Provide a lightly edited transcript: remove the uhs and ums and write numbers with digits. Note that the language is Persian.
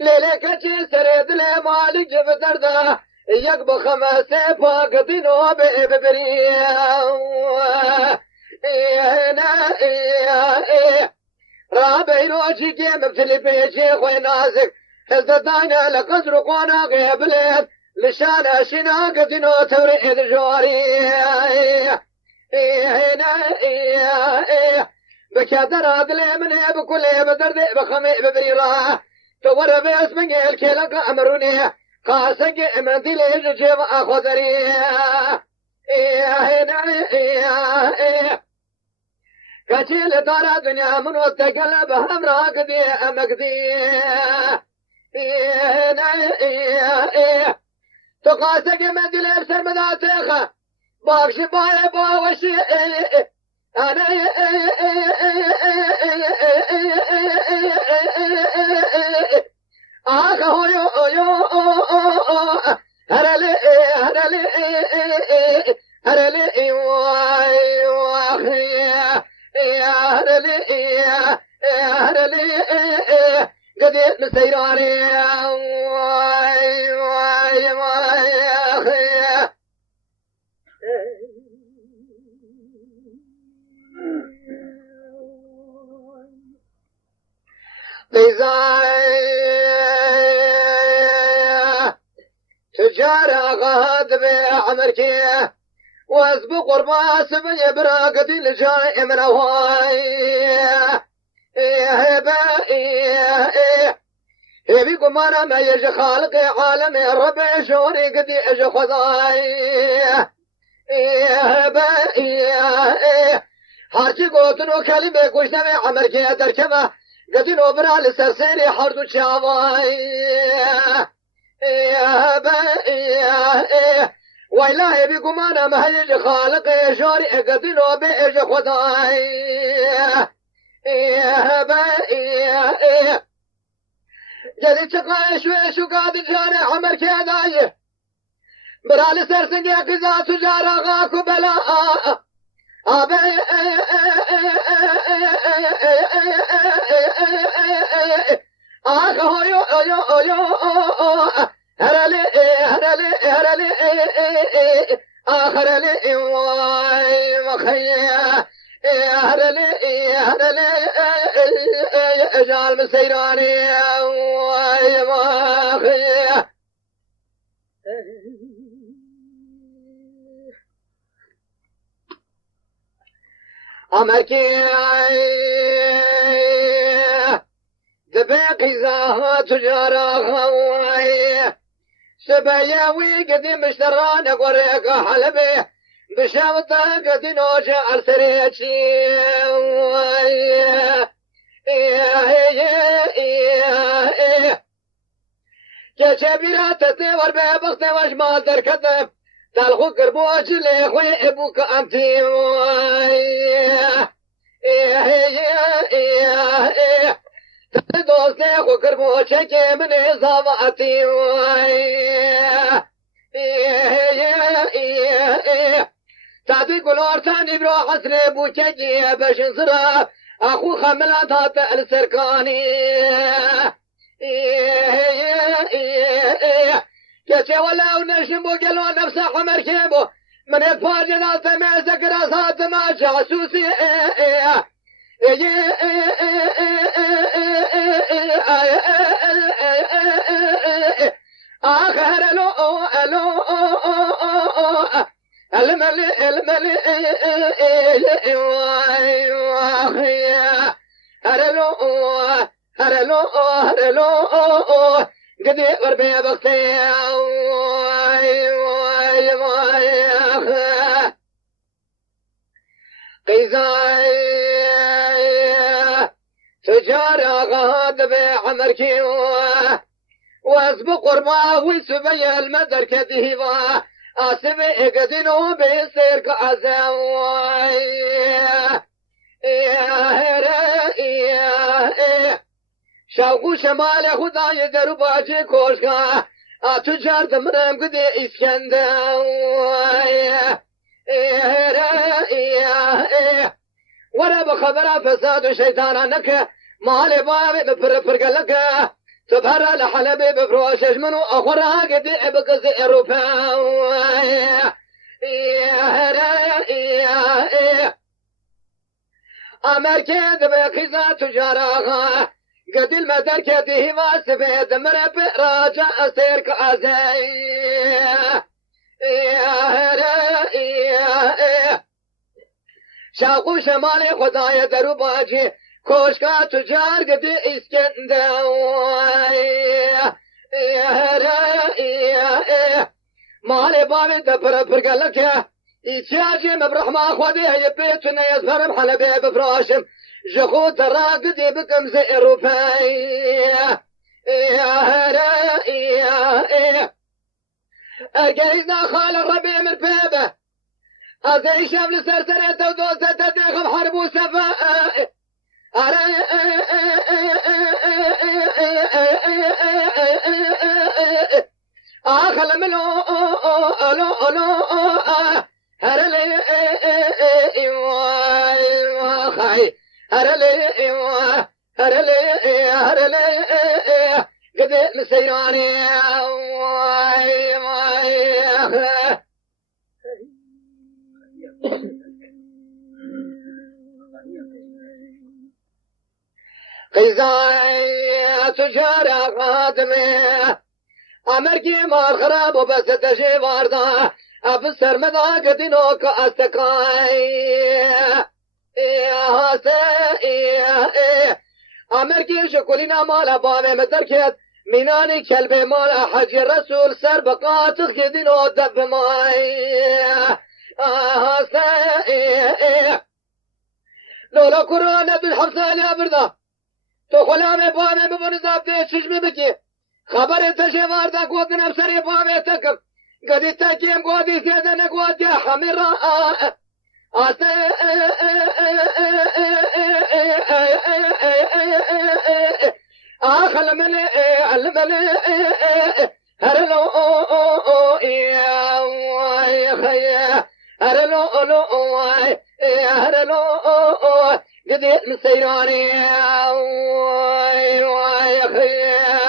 ليلك سريد لي مالك جبتر ده يقبخ خمسة فاقدين وببريا رابي روشي كيم بسلي بيشي خوي نازك هزدانا لقصر قوانا غيبلت لشانا شناقتين وتوريد جواري بكادر هذا من بكل بدرد بخمي ببريرا تور بيس من الكلك امروني قاسك من دليل جيب اخذري كتيل دار الدنيا من وتقلب هم راقدي مقدي تقاسك من دليل سرمداتخ باكش باي باوشي أنا هو يو هرلي قديت مسيراني تجارة غاد بعمركي واسبق ورباس بني براقدي لجاي من هواي هبي قمانا ما يجي خالق عالم ربي شوري قدي اجي خضاي هارجي قوتنو كلمة قشتمي عمركي دركبه قدنو برا لسرسيري حردو شاواي وإلهي بكم أنا مهيج خالق جاري قدنو بيج خداي جدي تقاي شو قادر جاري عمر كذاي برا لسرسيري قزا تجارة غاكو بلا اجعل مسيراني أمركي دباقي زاها تجارة خواي سبايا ويقدي مشتران قريق حلبي بشاوطة قدي نوجة عالسريتشي كشبيرات تتور ببغت وجمال دركتب تلخو قربوش لخوي ابوك امتي تدوس لخو قربوش كي من اصاباتي تعطي قلور تاني برو حسن بوكي باش نصرف اخو خملات هات السركاني كشي ولا ونشم بقلو نفسه حمر كيبو من يطفار جلال تمع سكر صاد ما جاسوسي آخر الو الملي هرلو قدي وربي بختي قيزاي تجارة غاد بعمركي واسبق ورما وسبي المدر كذيبا اسبي قدنو بيصير كعزاوي شوقو شمال خدای در باجی کوشگاه تجار دمرم قدي اسكندر ورا بخبره فساد و شیطانانك مال باب بفر فرقلك تبهر لحلبي بفروشش منو أخورا قد بقز أوروبا أمريكا دبقيزة تجارة قد المدر كده واسفيد مرب راجع أسيرك أزاي شاقو شمالي خدايا درو باجي کوشکا تجار قد اسكندر مالي بابي دبر برقلك يتياجي مبرحمة خودي هي بيتنا يزهر بحلبي بفراشم جخو تراقدي بكم زئرو فاي أجيزنا خال الربيع من بيبه أزي شامل سرسرة ودوسة تدخل حرب وسفاء آخل ملو ألو ألو هرلي خاي هرلي قد مسيراني قيزاي تجارة قادمة أمريكي ما خراب وبس تجي واردا أبصر مذا قدنوك أستقاي أمريكي شكولينا مالا بامي متركت ميناني كلبي مالا حج الرسول سر بقاتل قدنو دب ماي لولا كورونا بالحبسة يا بردا تو خلامي بامي ببرزاب دي شجمي بكي خبر تشي واردا قوت نفسري بامي تكم قدي تاكيم قوتي سيدنا قوتي حميرا آخل ملي الملي هرلو يا خيا هرلو هرلو قدي مسيراني يا خيا